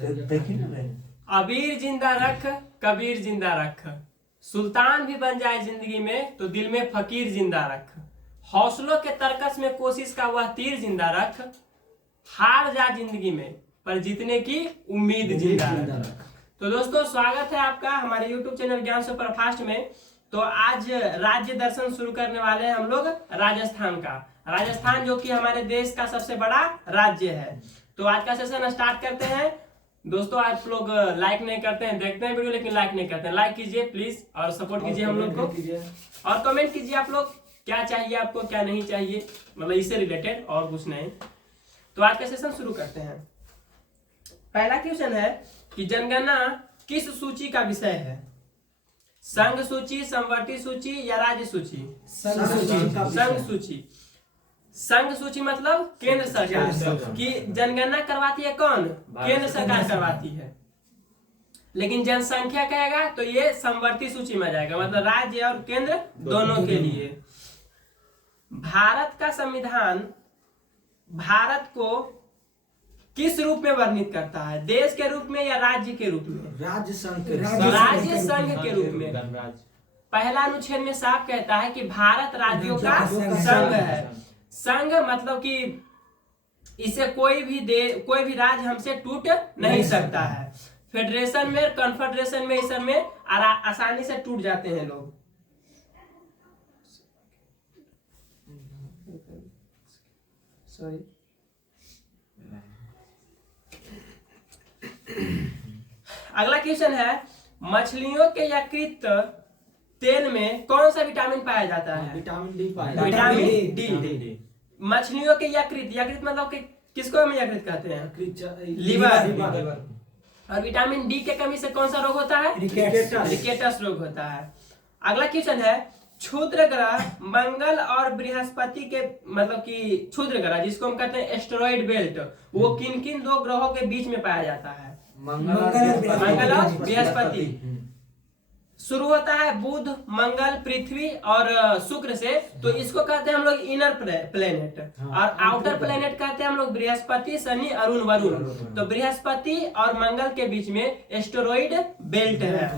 देखिए ना, अबीर जिंदा रख कबीर जिंदा रख, सुल्तान भी बन जाए जिंदगी में तो दिल में फकीर जिंदा रख, हौसलों के तरकस में कोशिश का वह तीर जिंदा रख, हार जा जिंदगी में पर जीतने की उम्मीद जिंदा रख। तो दोस्तों स्वागत है आपका हमारे YouTube चैनल ज्ञान सुपरफास्ट में। तो आज राज्य दर्शन शुरू करने वाले हैं हम लोग राजस्थान का। राजस्थान जो कि हमारे देश का सबसे बड़ा राज्य है। तो आज का सेशन स्टार्ट करते हैं। दोस्तों आप लोग लाइक नहीं करते हैं, देखते हैं वीडियो लेकिन लाइक नहीं करते हैं। लाइक कीजिए प्लीज और सपोर्ट कीजिए हम लोग को, और कमेंट कीजिए आप लोग क्या चाहिए आपको क्या नहीं चाहिए, मतलब इससे रिलेटेड और कुछ नहीं। तो आज का सेशन शुरू करते हैं। पहला क्वेश्चन है कि जनगणना किस सूची का विषय है? संघ सूची, समवर्ती सूची या राज्य सूची? संघ सूची। संघ सूची मतलब केंद्र सरकार की जनगणना करवाती है। कौन? केंद्र सरकार करवाती है। लेकिन जनसंख्या कहेगा तो ये समवर्ती सूची में जाएगा, मतलब राज्य और केंद्र दोनों के लिए। भारत का संविधान भारत को किस रूप में वर्णित करता है? देश के रूप में या राज्य के रूप में? राज्य संघ के रूप में। पहला अनुच्छेद में साफ कहता है कि भारत राज्यों का संघ है। संघ मतलब कि इसे कोई भी राज्य हमसे टूट नहीं सकता है। फेडरेशन में, कन्फेडरेशन में, इस सब में आसानी से टूट जाते हैं लोग। सॉरी। अगला क्वेश्चन है मछलियों के यकृत तेल में कौन सा विटामिन पाया जाता है? विटामिन डी पाया विटामिन डी। मछलियों के यकृत मतलब कि किसको हम यकृत कहते हैं? लीवर। और विटामिन डी के कमी से कौन सा रोग होता है? रिकेटस रोग होता है। अगला क्वेश्चन है क्षुद्र ग्रह मंगल और बृहस्पति के, मतलब कि क्षुद्र ग्रह जिसको हम कहते हैं एस्टेरॉइड बेल्ट, वो किन किन दो ग्रहों के बीच में पाया जाता है? मंगल और बृहस्पति। शुरू होता है बुध, मंगल, पृथ्वी और शुक्र से, तो इसको कहते हैं हम लोग इनर प्लेनेट। और आउटर प्लेनेट कहते हैं हम लोग बृहस्पति, शनि, अरुण, वरुण। तो बृहस्पति और मंगल के बीच में एस्टेरॉइड बेल्ट है।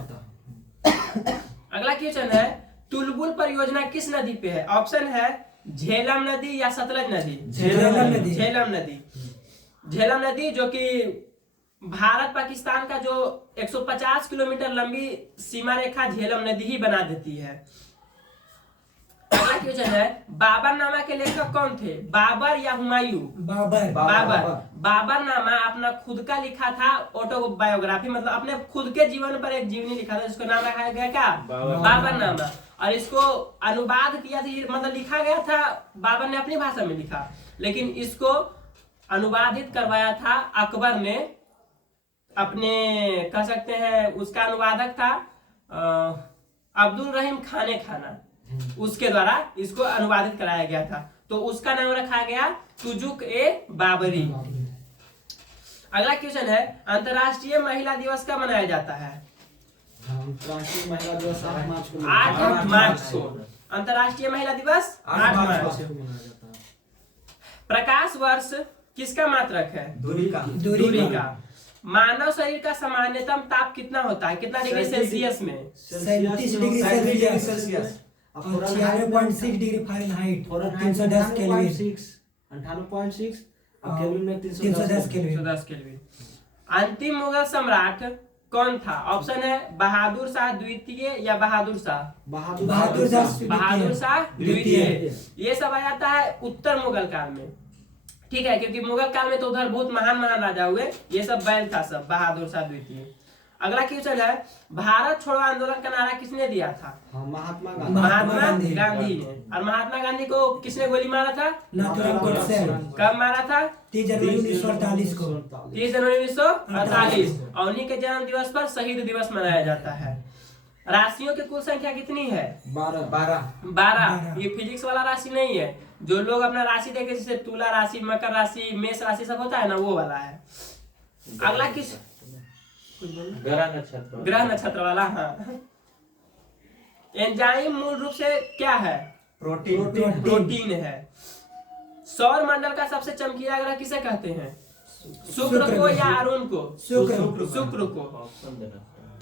अगला क्वेश्चन है तुलबुल परियोजना किस नदी पे है? ऑप्शन है झेलम नदी या सतलज नदी? झेलम नदी जो कि भारत पाकिस्तान का जो 150 किलोमीटर लंबी सीमा रेखा झेलम नदी ही बना देती है। अगला क्वेश्चन है बाबरनामा के लेखक कौन थे? बाबर या हुमायूं? बाबरनामा अपना खुद का लिखा था, ऑटोबायोग्राफी, मतलब अपने खुद के जीवन पर एक जीवनी लिखा था, जिसको नाम रखा गया क्या? बाबरनामा। और इसको अनुवाद किया था, मतलब लिखा गया था, बाबर ने अपनी भाषा में लिखा, लेकिन इसको अनुवादित करवाया था अकबर ने। अपने कह सकते हैं उसका अनुवादक था अब्दुल रहीम खाना, उसके द्वारा इसको अनुवादित कराया गया था। तो उसका नाम रखा गया तुजुक ए बाबरी। अगला क्वेश्चन है अंतर्राष्ट्रीय महिला दिवस कब मनाया जाता है? अंतर्राष्ट्रीय महिला दिवस 8 मार्च को। अंतर्राष्ट्रीय महिला दिवस 8 मार्च। प्रकाश वर्ष किसका मात्रक है? दूरी का। मानव शरीर का सामान्यतम ताप कितना होता है? कितना डिग्री सेल्सियस में? 37 डिग्री सेल्सियस और 96.6 डिग्री फ़ारेनहाइट और 310 केल्विन। 98.6 अब केल्विन में 310 केल्विन। अंतिम मुगल सम्राट कौन था? ऑप्शन है बहादुर शाह द्वितीय या बहादुर शाह द्वितीय। ये सब आ जाता है उत्तर मुगल काल में, ठीक है, क्योंकि मुगल काल में तो उधर बहुत महान राजा हुए, ये सब बैल था सब, बहादुर शाह द्वितीय। अगला क्वेश्चन है भारत छोड़ो आंदोलन का नारा किसने दिया था? महात्मा गांधी ने। और महात्मा गांधी को किसने गोली मारा था? कब मारा था? 30 जनवरी 1948 को। 30 जनवरी 1948। और उन्हीं के जन्म दिवस पर शहीद दिवस मनाया जाता है। राशियों की कुल संख्या कितनी है? 12। ये फिजिक्स वाला राशि नहीं है, जो लोग अपना राशि देखे, जैसे तुला राशि, मकर राशि, मेष राशि सब होता है ना, वो वाला है। अगला किस ग्रह नक्षत्र वाला। हाँ, एंजाइम मूल रूप से क्या है? प्रोटीन है। सौर मंडल का सबसे चमकीला ग्रह किसे कहते हैं? शुक्र को या अरुण को? शुक्र। शुक्र को।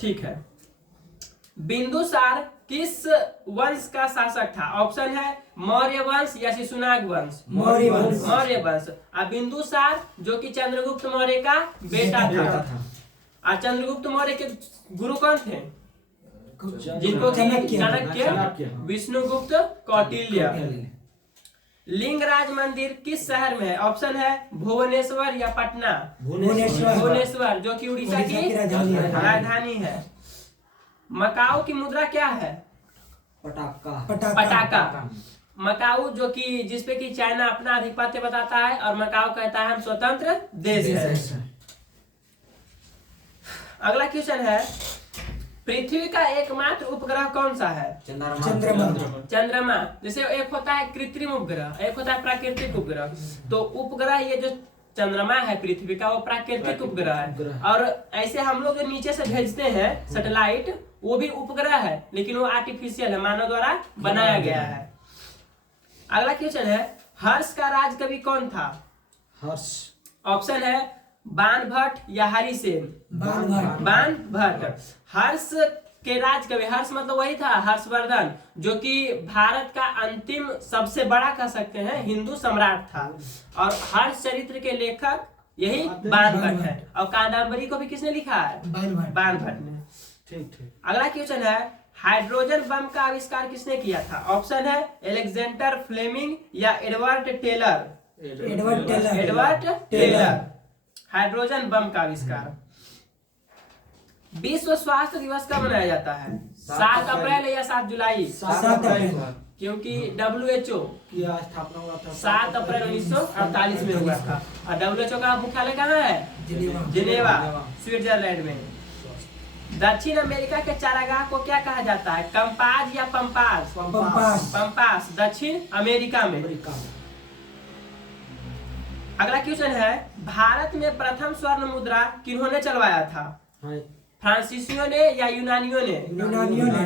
ठीक है। बिंदुसार किस वंश का शासक था? ऑप्शन है मौर्य वंश या शिशुनाग वंश? मौर्य वंश। मौर्य वंश। अब बिंदुसार जो कि चंद्रगुप्त मौर्य का बेटा था। और चंद्रगुप्त मौर्य के गुरु कौन थे? जिनको कि चाणक्य, विष्णुगुप्त, कौटिल्य। लिंगराज मंदिर किस शहर में है? ऑप्शन है भुवनेश्वर या पटना? भुवनेश्वर जो कि उड़ीसा की राजधानी है। मकाऊ की मुद्रा क्या है? पटाका। मकाऊ जो कि जिसपे कि चाइना अपना आधिपत्य बताता है और मकाऊ कहता है हम स्वतंत्र देश है। अगला क्वेश्चन है पृथ्वी का एकमात्र उपग्रह कौन सा है? चंद्रमा। जैसे एक होता है कृत्रिम उपग्रह, एक होता है प्राकृतिक उपग्रह। तो उपग्रह ये जो चंद्रमा है पृथ्वी का वो प्राकृतिक उपग्रह है। और ऐसे हम लोग जो नीचे से भेजते हैं सैटेलाइट वो भी उपग्रह है, लेकिन वो आर्टिफिशियल है, मानव द्वारा बनाया गया है। अगला क्वेश्चन है हर्ष का राज कवि कौन था? हर्ष। ऑप्शन है बाणभट्ट या हरिसेन? बाणभट्ट। हर्ष के राज कवि, हर्ष मतलब वही था हर्षवर्धन जो कि भारत का अंतिम सबसे बड़ा कह सकते हैं हिंदू सम्राट था। और हर्ष चरित्र के लेखक यही बाणभट्ट है। और कादम्बरी को भी किसने लिखा है? बाणभट्ट ने। ठीक। अगला क्वेश्चन है हाइड्रोजन बम का आविष्कार किसने किया था? ऑप्शन है एलेक्जेंडर फ्लेमिंग या Edward Teller? Edward Teller. Hydrogen bomb का आविष्कार। विश्व स्वास्थ्य दिवस कब मनाया जाता है? 7 अप्रैल या 7 जुलाई? 7 अप्रैल। क्योंकि WHO की स्थापना हुआ था 7 अप्रैल 1948 में हुआ था। और WHO का मुख्यालय कहाँ है? जिनेवा, स्विट्जरलैंड में। दक्षिण अमेरिका के चारागाह को क्या कहा जाता है? कंपाज या पंपास? पंपास दक्षिण अमेरिका में। अगला क्वेश्चन है भारत में प्रथम स्वर्ण मुद्रा किन्होंने चलवाया था? फ्रांसीसियों ने या यूनानियों ने?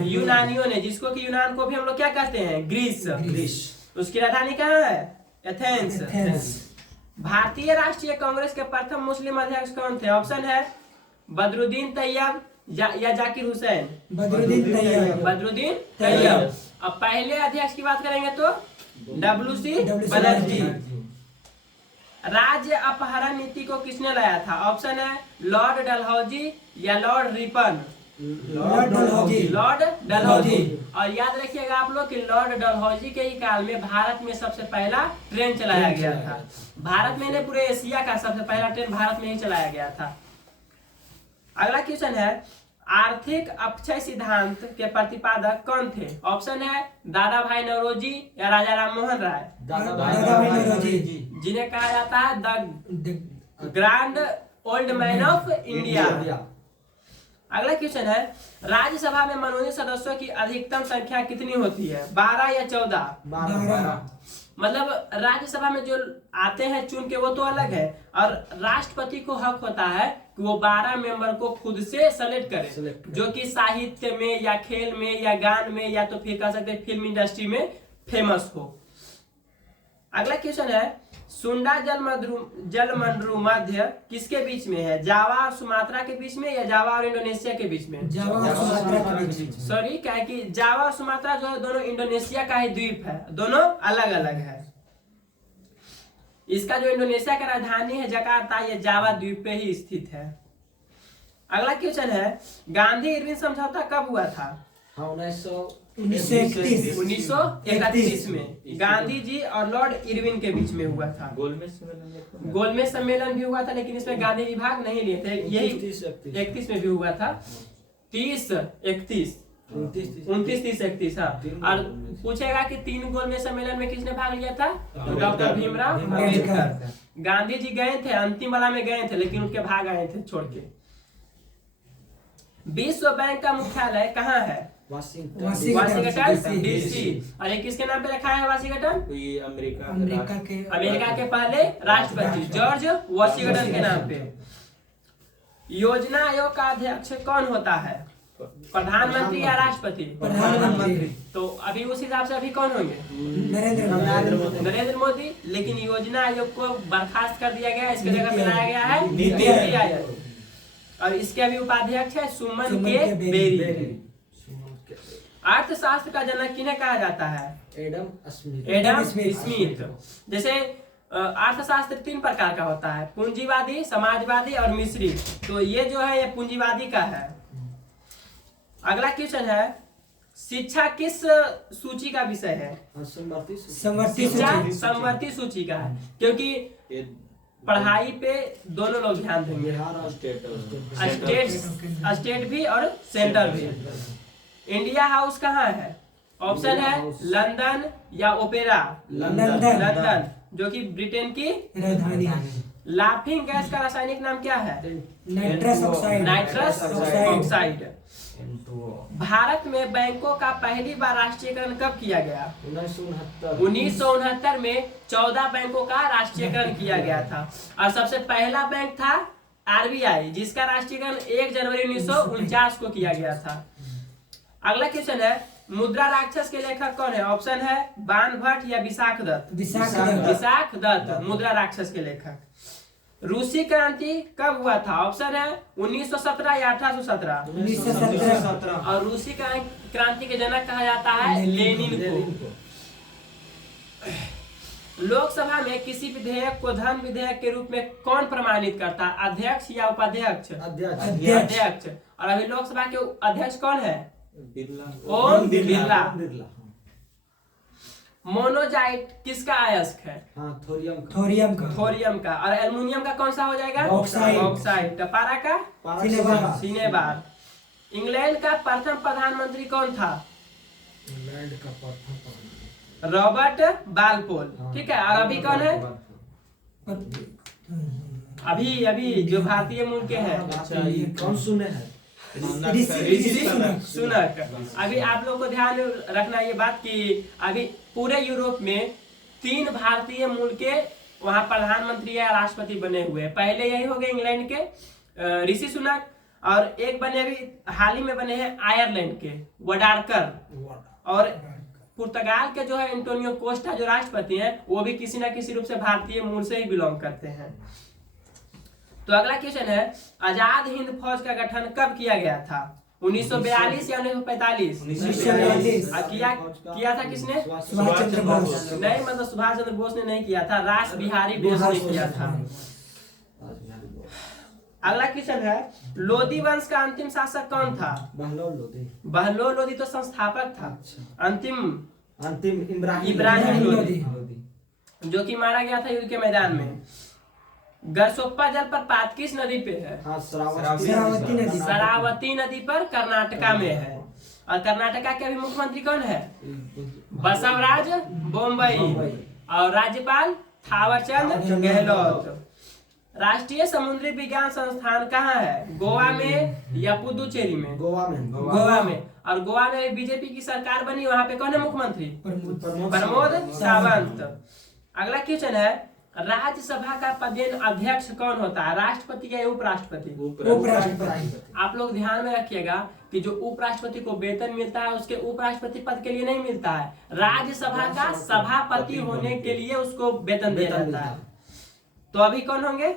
यूनानियों ने, जिसको कि यूनान को भी हम लोग क्या कहते हैं? ग्रीस। उसकी राजधानी कहाँ है? एथेंस। भारतीय राष्ट्रीय कांग्रेस के प्रथम मुस्लिम अध्यक्ष कौन थे? ऑप्शन है बदरुद्दीन तैयब या जाकिर हुसैन? बदरुद्दीन तैयब। अब पहले अध्यक्ष की बात करेंगे तो WC बनर्जी। राज्य अपहरण नीति को किसने लाया था? ऑप्शन है लॉर्ड डलहौजी या लॉर्ड रिपन? लॉर्ड डलहौजी। और याद रखिएगा आप लोग कि लॉर्ड डलहौजी के ही काल में भारत में सबसे पहला ट्रेन चलाया गया था। भारत में नहीं पूरे एशिया का सबसे पहला ट्रेन भारत में ही चलाया गया था। अगला क्वेश्चन है आर्थिक अपक्षय सिद्धांत के प्रतिपादक कौन थे? ऑप्शन है दादा भाई नौरोजी या राजा राममोहन राय? दादा भाई नौरोजी, जिन्हें कहा जाता है the grand old man of India. अगला क्वेश्चन है राज्यसभा में मनोनीत सदस्यों की अधिकतम संख्या कितनी होती है? 12 या 14? 12। मतलब राज्यसभा में जो आते हैं चुन के वो तो अलग है, और राष्ट्रपति को हक होता है कि वो 12 मेंबर को खुद से सेलेक्ट करे, जो कि साहित्य में या खेल में या गान में या तो फिर कह सकते हैं फिल्म इंडस्ट्री में फेमस हो। अगला क्वेश्चन है सुंडा जलमंडरू मध्य किसके बीच में है? जावा और सुमात्रा के बीच में या जावा और इंडोनेशिया के बीच में? सॉरी, क्या है कि जावा और सुमात्रा जो है दोनों इंडोनेशिया का ही द्वीप है, दोनों अलग अलग है। इसका जो इंडोनेशिया का राजधानी है जकार्ता, ये जावा द्वीप पे ही स्थित है। अगला क्वेश्चन है गांधी इरविन समझौता कब हुआ था? 1931 में गांधी जी और लॉर्ड इरविन के बीच में हुआ था। गोलमेज सम्मेलन भी हुआ था, लेकिन इसमें गांधी जी भाग नहीं लिए थे। यही 31 में भी हुआ था। 30, 31, 29, 30, 31। हाँ, और पूछेगा कि 3 गोलमेज सम्मेलन में किसने भाग लिया था? डॉक्टर भीमराव अम्बेडकर। गांधी जी गए थे, अंतिम वाला में गए थे, लेकिन उनके भाग आए थे छोड़ के। विश्व बैंक का मुख्यालय कहाँ है? Washington DC। और ये किसके नाम पे रखा है वाशिंगटन? अमेरिका के पहले राष्ट्रपति जॉर्ज वाशिंगटन के नाम पे। योजना आयोग का अध्यक्ष कौन होता है? प्रधानमंत्री या राष्ट्रपति? प्रधानमंत्री। तो अभी उस हिसाब से अभी कौन होंगे? नरेंद्र मोदी। नरेंद्र मोदी। लेकिन योजना आयोग को बर्खास्त कर दिया गया, इसके जगह पे लाया गया है नीति नीति आयोग। और इसके अभी उपाध्यक्ष है सुमन के बेरी। अर्थशास्त्र का जनक किन्हें कहा जाता है? Adam Smith. जैसे अर्थशास्त्र 3 प्रकार का होता है, पूंजीवादी, समाजवादी और मिश्रित। तो ये जो है ये पूंजीवादी का है। अगला क्वेश्चन है, शिक्षा किस सूची का विषय है? शिक्षा समवर्ती सूची का है, क्योंकि पढ़ाई पे दोनों लोग ध्यान देंगे, स्टेट भी और सेंटर भी। इंडिया हाउस कहाँ है? ऑप्शन है लंदन या ओपेरा। लंदन, जो कि ब्रिटेन की राजधानी है। लाफिंग गैस का रासायनिक नाम क्या है? Nitrous oxide. भारत में बैंकों का पहली बार राष्ट्रीयकरण कब किया गया? 1969 में 14 बैंकों का राष्ट्रीयकरण किया गया था। और सबसे पहला बैंक था आरबीआई, जिसका राष्ट्रीयकरण 1 जनवरी 1949 को किया गया था। अगला क्वेश्चन है, मुद्रा राक्षस के लेखक कौन है? ऑप्शन है बाणभट्ट या विशाख दत्त। विशाख दत्त मुद्रा राक्षस के लेखक। रूसी क्रांति कब हुआ था? ऑप्शन है 1917 या 1817। 1917। और रूसी क्रांति के जनक कहा जाता है लेनिन को। लोकसभा में किसी विधेयक को धन विधेयक के रूप में कौन प्रमाणित करता है? अध्यक्ष या उपाध्यक्ष? अध्यक्ष। और अभी लोकसभा के अध्यक्ष कौन है? ओम बिरला। मोनोजाइट किसका अयस्क है? थोरियम का। और एल्युमिनियम का कौन सा हो जाएगा? ऑक्साइड। टपारा का? सिनेबार। इंग्लैंड का प्रथम प्रधानमंत्री कौन था? रॉबर्ट बालपोल। ठीक है। और अभी कौन है? अभी जो भारतीय मूल के हैं, कौन सुने हैं? ऋषि सुनक। अभी आप लोग को ध्यान रखना ये बात कि अभी पूरे यूरोप में 3 भारतीय मूल के वहाँ प्रधानमंत्री या राष्ट्रपति बने हुए हैं। पहले यही हो गए इंग्लैंड के ऋषि सुनक, और एक बने अभी हाल ही में बने हैं आयरलैंड के वडारकर। और पुर्तगाल के जो है एंटोनियो कोस्टा जो राष्ट्रपति हैं, वो भी किसी न किसी रूप से भारतीय मूल से ही बिलोंग करते हैं। तो अगला क्वेश्चन है, आजाद हिंद फौज का गठन कब किया गया था? 1942 या 1945? 1942। किया था किसने? सुभाष चंद्र बोस। नहीं, मतलब सुभाष चंद्र बोस ने नहीं किया था, रास बिहारी बोस ने किया था। अगला क्वेश्चन है, लोधी वंश का अंतिम शासक कौन था? बहलोल लोधी तो संस्थापक था। अंतिम इब्राहिम लोधी, जो कि मारा गया था युद्ध के मैदान में। गरसोप्पा जलप्रपात किस नदी पे है? शरावती नदी पर कर्नाटका में है। और कर्नाटका के अभी मुख्यमंत्री कौन है? बसवराज बोम्बई। और राज्यपाल थावरचंद गहलोत। राष्ट्रीय समुद्री विज्ञान संस्थान कहाँ है? गोवा में या पुदुचेरी में? गोवा में। और गोवा में बीजेपी की सरकार बनी, वहाँ पे कौन है मुख्यमंत्री? प्रमोद सावंत। अगला क्वेश्चन है, राज्यसभा का पदेन अध्यक्ष कौन होता है? राष्ट्रपति या उपराष्ट्रपति? आप लोग ध्यान में रखिएगा कि जो उपराष्ट्रपति को वेतन मिलता है, उसके उपराष्ट्रपति पद के लिए नहीं मिलता है। राज्यसभा का सभापति होने के लिए उसको वेतन दिया जाता है। तो अभी कौन होंगे?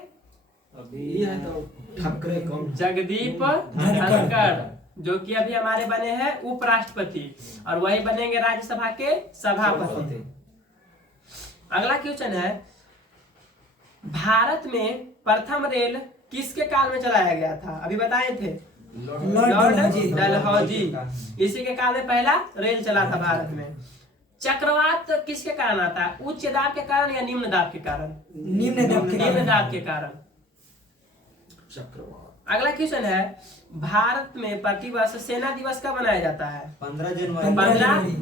जगदीप धनखड़, जो कि अभी हमारे बने हैं उपराष्ट्रपति, और वही बनेंगे राज्यसभा के सभापति। अगला क्वेश्चन है, भारत में प्रथम रेल किसके काल में चलाया गया था? अभी बताए थे, लॉर्ड डलहौजी। इसी के काल में पहला रेल चला था भारत में। चक्रवात किसके कारण आता है? उच्च दाब के कारण या निम्न दाब के कारण? निम्न दाब के कारण। अगला क्वेश्चन है, भारत में प्रतिवर्ष सेना दिवस कब मनाया जाता है? 15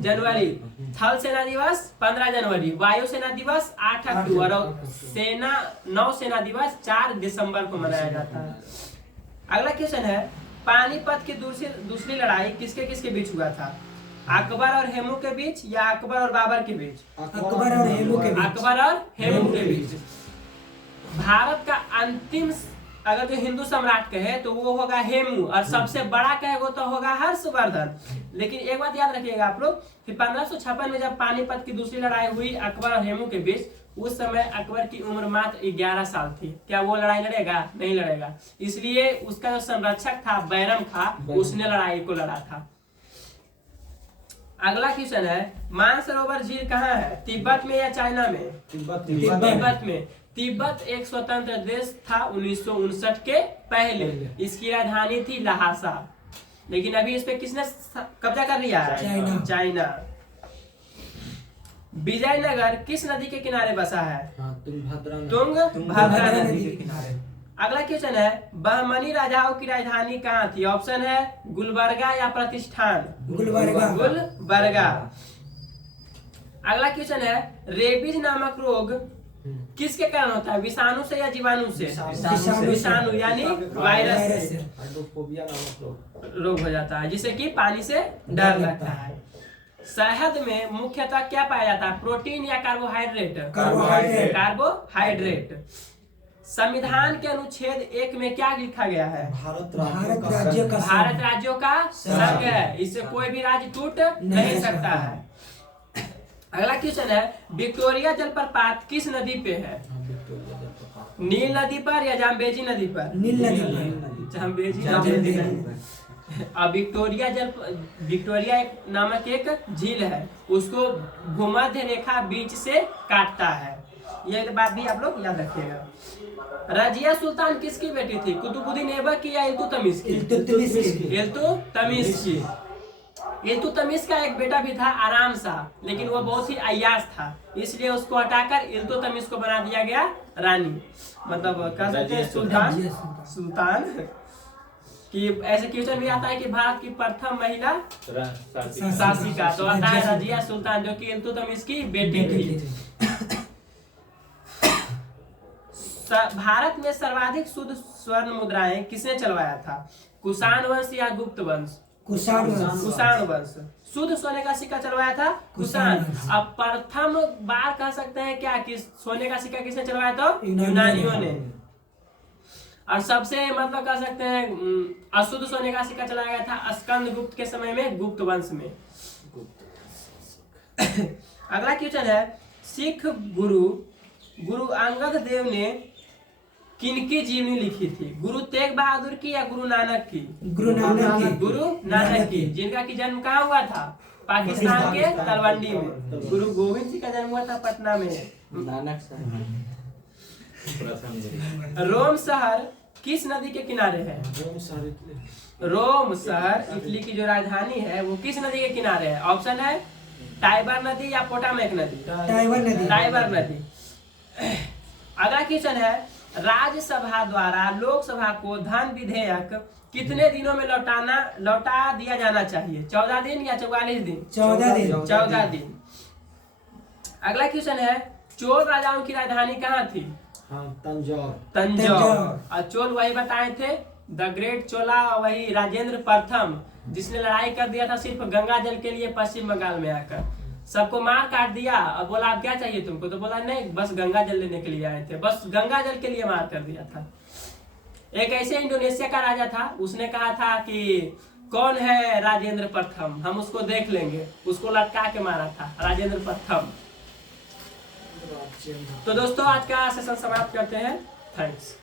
जनवरी। थल सेना दिवस 15 जनवरी, वायु सेना दिवस 8 अक्टूबर और नौ सेना दिवस 4 दिसंबर को मनाया जाता है। अगला क्वेश्चन है, पानीपत की दूसरी लड़ाई किसके बीच हुआ था? अकबर और हेमू के बीच या अकबर और बाबर के बीच? अकबर और हेमू के बीच। भारत का अंतिम अगर जो हिंदू सम्राट कहे तो वो होगा हेमू, और सबसे बड़ा कहेगा तो होगा हर्षवर्धन। लेकिन एक बात याद रखिएगा आप लोग कि 1556 में जब पानीपत की दूसरी लड़ाई हुई अकबर और हेमू के बीच, उस समय अकबर की उम्र मात्र 11 साल थी। क्या वो लड़ाई लड़ेगा? नहीं लड़ेगा। इसलिए उसका जो संरक्षक था बैरम खां, उसने लड़ाई को लड़ा था। अगला क्वेश्चन है, मानसरोवर झील कहाँ है? तिब्बत में या चाइना में? तिब्बत में। तिब्बत एक स्वतंत्र देश था 1959 के पहले। इसकी राजधानी थी लहासा। लेकिन अभी इस पे किसने कब्जा कर लिया है? चाइना। विजयनगर किस नदी के किनारे बसा है? तुंगभद्रा नदी के किनारे। अगला क्वेश्चन है, बहमनी राजाओं की राजधानी कहाँ थी? ऑप्शन है गुलबर्गा या प्रतिष्ठान? गुलबर्गा। अगला क्वेश्चन है, रेबीज नामक रोग किसके कारण होता है? विषाणु से या जीवाणु से? विषाणु यानी वायरस से रोग हो जाता है, जिसे कि पानी से डर लगता है। शहद में मुख्यतः क्या पाया जाता है? प्रोटीन या कार्बोहाइड्रेट? कार्बोहाइड्रेट। संविधान के अनुच्छेद 1 में क्या लिखा गया है? भारत राज्यों का संघ है, इससे कोई भी राज्य टूट नहीं सकता है। अगला क्वेश्चन है, विक्टोरिया जलप्रपात किस नदी पे है? नील नदी पर या जाम्बेजी नदी पर? नील नदी। जाम्बेजी। अब विक्टोरिया एक नामक एक झील है, उसको भूमध्य रेखा बीच से काटता है। ये बात भी आप लोग याद रखिएगा। रजिया सुल्तान किसकी बेटी थी? कुतुबुद्दीन ऐबक की या इल्तुतमिश की? इल्तुतमिश की। इल्तुतमिश का एक बेटा भी था आराम शाह, लेकिन वो बहुत ही अय्याश था, इसलिए उसको हटाकर इल्तुतमिश को बना दिया गया रानी, मतलब कह सकते हैं सुल्तान। कि ऐसे क्वेश्चन भी आता है कि भारत की प्रथम महिला शासिका, तो आता है रजिया सुल्तान, जो कि इल्तुतमिश की बेटी थी। भारत में सर्वाधिक शुद्ध स्वर्ण मुद्राएं किसने चलवाया था? कुषाण वंश या गुप्त वंश? कुषाण वंश। शुद्ध सोने का सिक्का चलवाया था कुषाण। अब प्रथम बार कह सकते हैं क्या कि सोने का सिक्का किसने चलवाया था? यूनानियों ने। और सबसे मतलब कह सकते हैं अशुद्ध सोने का सिक्का चलाया गया था स्कंद गुप्त के समय में, गुप्त वंश में। अगला क्वेश्चन है, सिख गुरु अंगद देव ने किनकी जीवनी लिखी थी? गुरु तेग बहादुर की या गुरु नानक की? गुरु नानक की, जिनका की जन्म कहाँ हुआ था? पाकिस्तान के तलवंडी में। गुरु गोविंद सिंह का जन्म हुआ था पटना में। रोम शहर किस नदी के किनारे है? रोम शहर इटली की जो राजधानी है वो किस नदी के किनारे है? ऑप्शन है टाइबर नदी या पोटामेक नदी? टाइबर नदी। अगला क्वेश्चन है, राज्यसभा द्वारा लोकसभा को धन विधेयक कितने दिनों में लौटा दिया जाना चाहिए? 14 दिन या 44 दिन? 14 दिन। अगला क्वेश्चन है, चोल राजाओं की राजधानी कहाँ थी? तंजौर। और चोल वही बताए थे द ग्रेट चोला, वही राजेंद्र प्रथम, जिसने लड़ाई कर दिया था सिर्फ गंगा जल के लिए पश्चिम बंगाल में आकर, सबको मार काट दिया और बोला आप क्या चाहिए तुमको? तो बोला नहीं, बस गंगा जल लेने के लिए आए थे, बस गंगा जल के लिए मार कर दिया था। एक ऐसे इंडोनेशिया का राजा था, उसने कहा था कि कौन है राजेंद्र प्रथम, हम उसको देख लेंगे, उसको लटका के मारा था राजेंद्र प्रथम। तो दोस्तों आज का सेशन समाप्त करते हैं। थैंक्स।